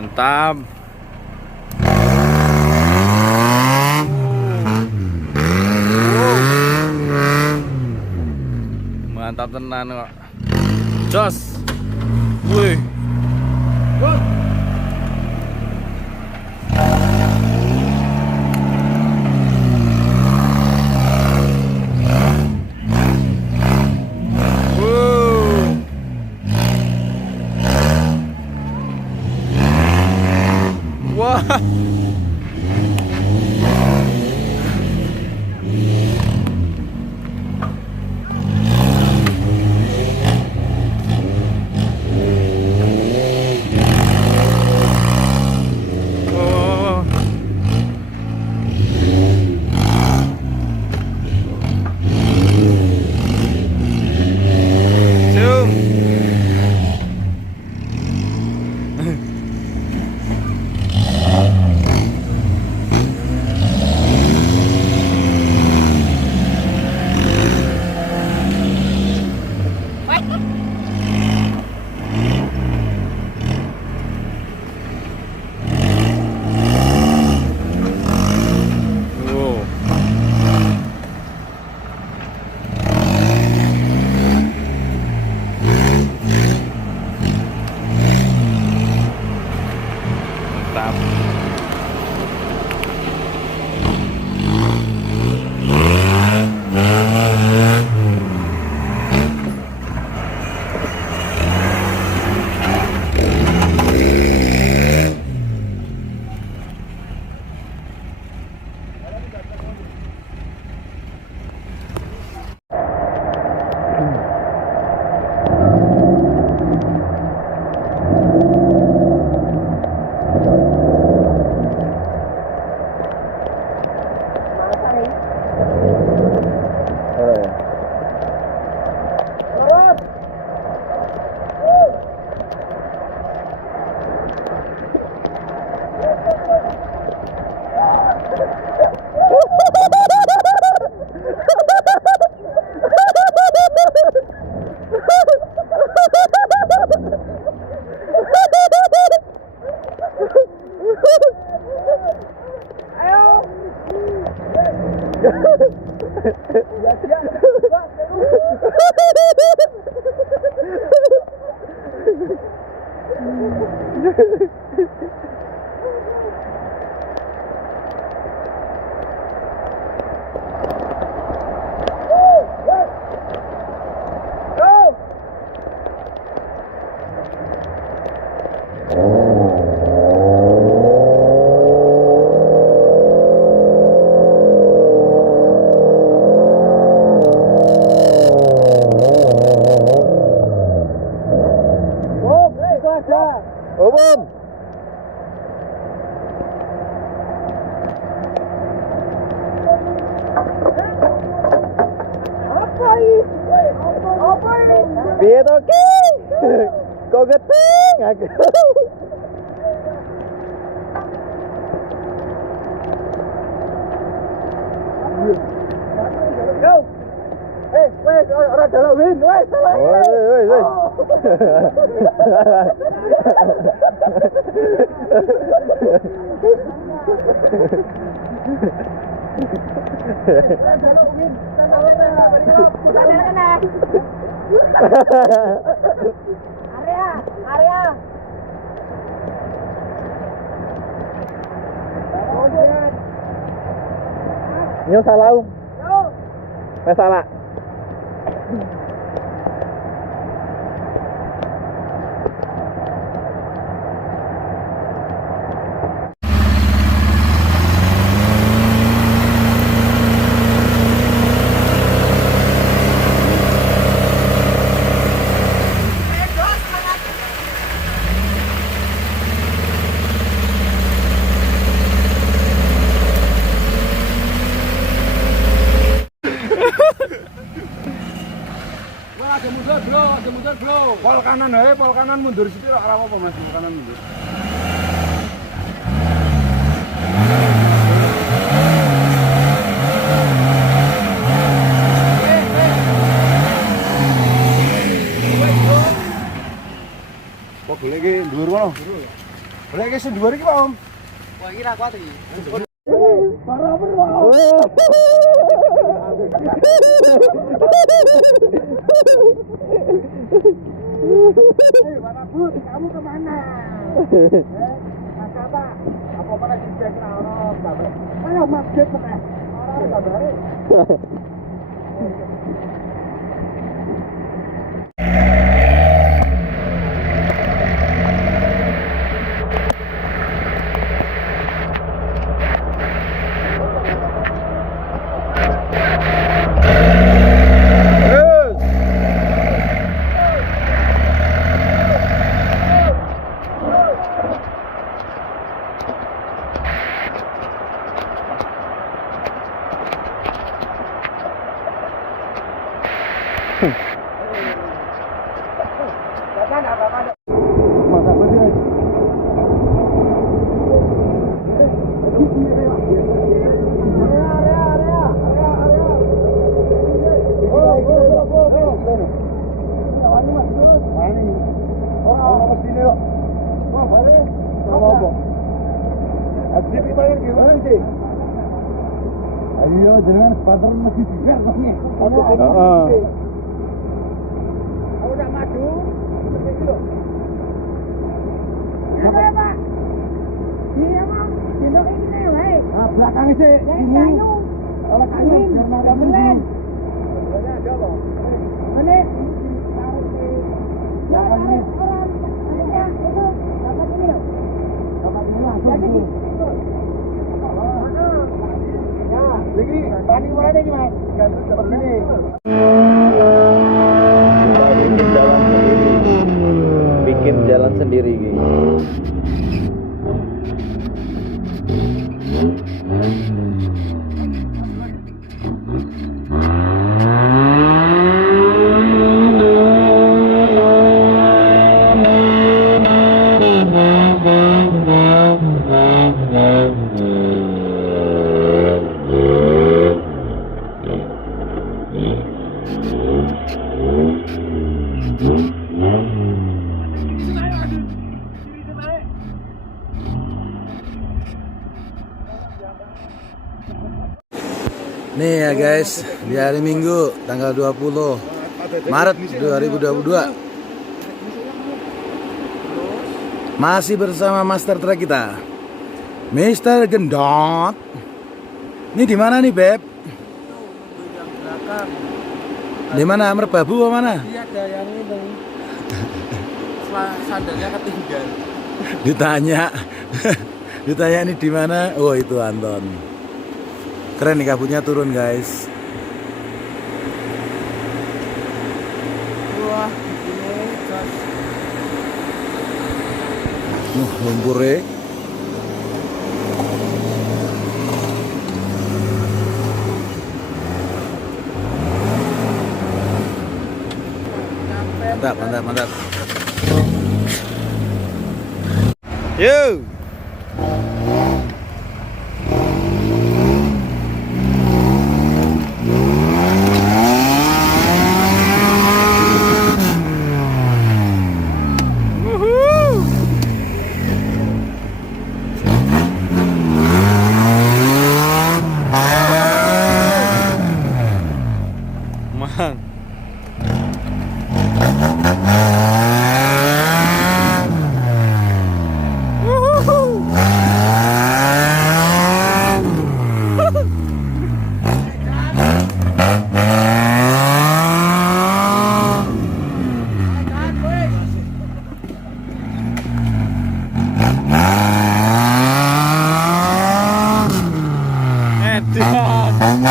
Mantap. Mantap tenan kok. Jos. Wih. Wah. Umum. Apa ini? Apa ini? Piye to ki? Kok geting aku. Yo. Wes ora dalan win, wes. Wes. Area. Nyo salah. Yo. Wes salah. Ada mundur, bro. Pol kanan mundur situ ora apa-apa, Mas. Pol kanan mundur. Kok golek iki dhuwur kono? Boleh ke sendiri iki, Pak Om. Wah, iki ra kuat iki. Parah bener. Bud, kamu kemana? Apa? Apa lagi cek ono kabar? Ayo masjid meneh. Ora kabare. Ayo jangan pasar masih juga nih. Aku udah maju. Apa Pak? Iya Pak. Dino ini wae. Ah belakang sih. Kayu. Oleh kayu. Karena belen. Ada apa? Ini ya tarik orang. Ya itu dapat ini loh. Dapat ini langsung. Lagi, tadi mana nih Mas? Seperti ini. Bikin jalan sendiri gitu. Nih ya guys, di hari Minggu tanggal 20 Maret 2022 masih bersama Master Trek kita, Mr. Gendot. Ini di mana nih Beb? Di mana? Merbabu apa mana? Iya ada yang itu. Sandalnya ketinggalan. Ditanya ini di mana? Oh itu Anton. Keren nih kabutnya turun guys. Wah, ini gas. Lumpurnya. Mantap. Yo. Edan.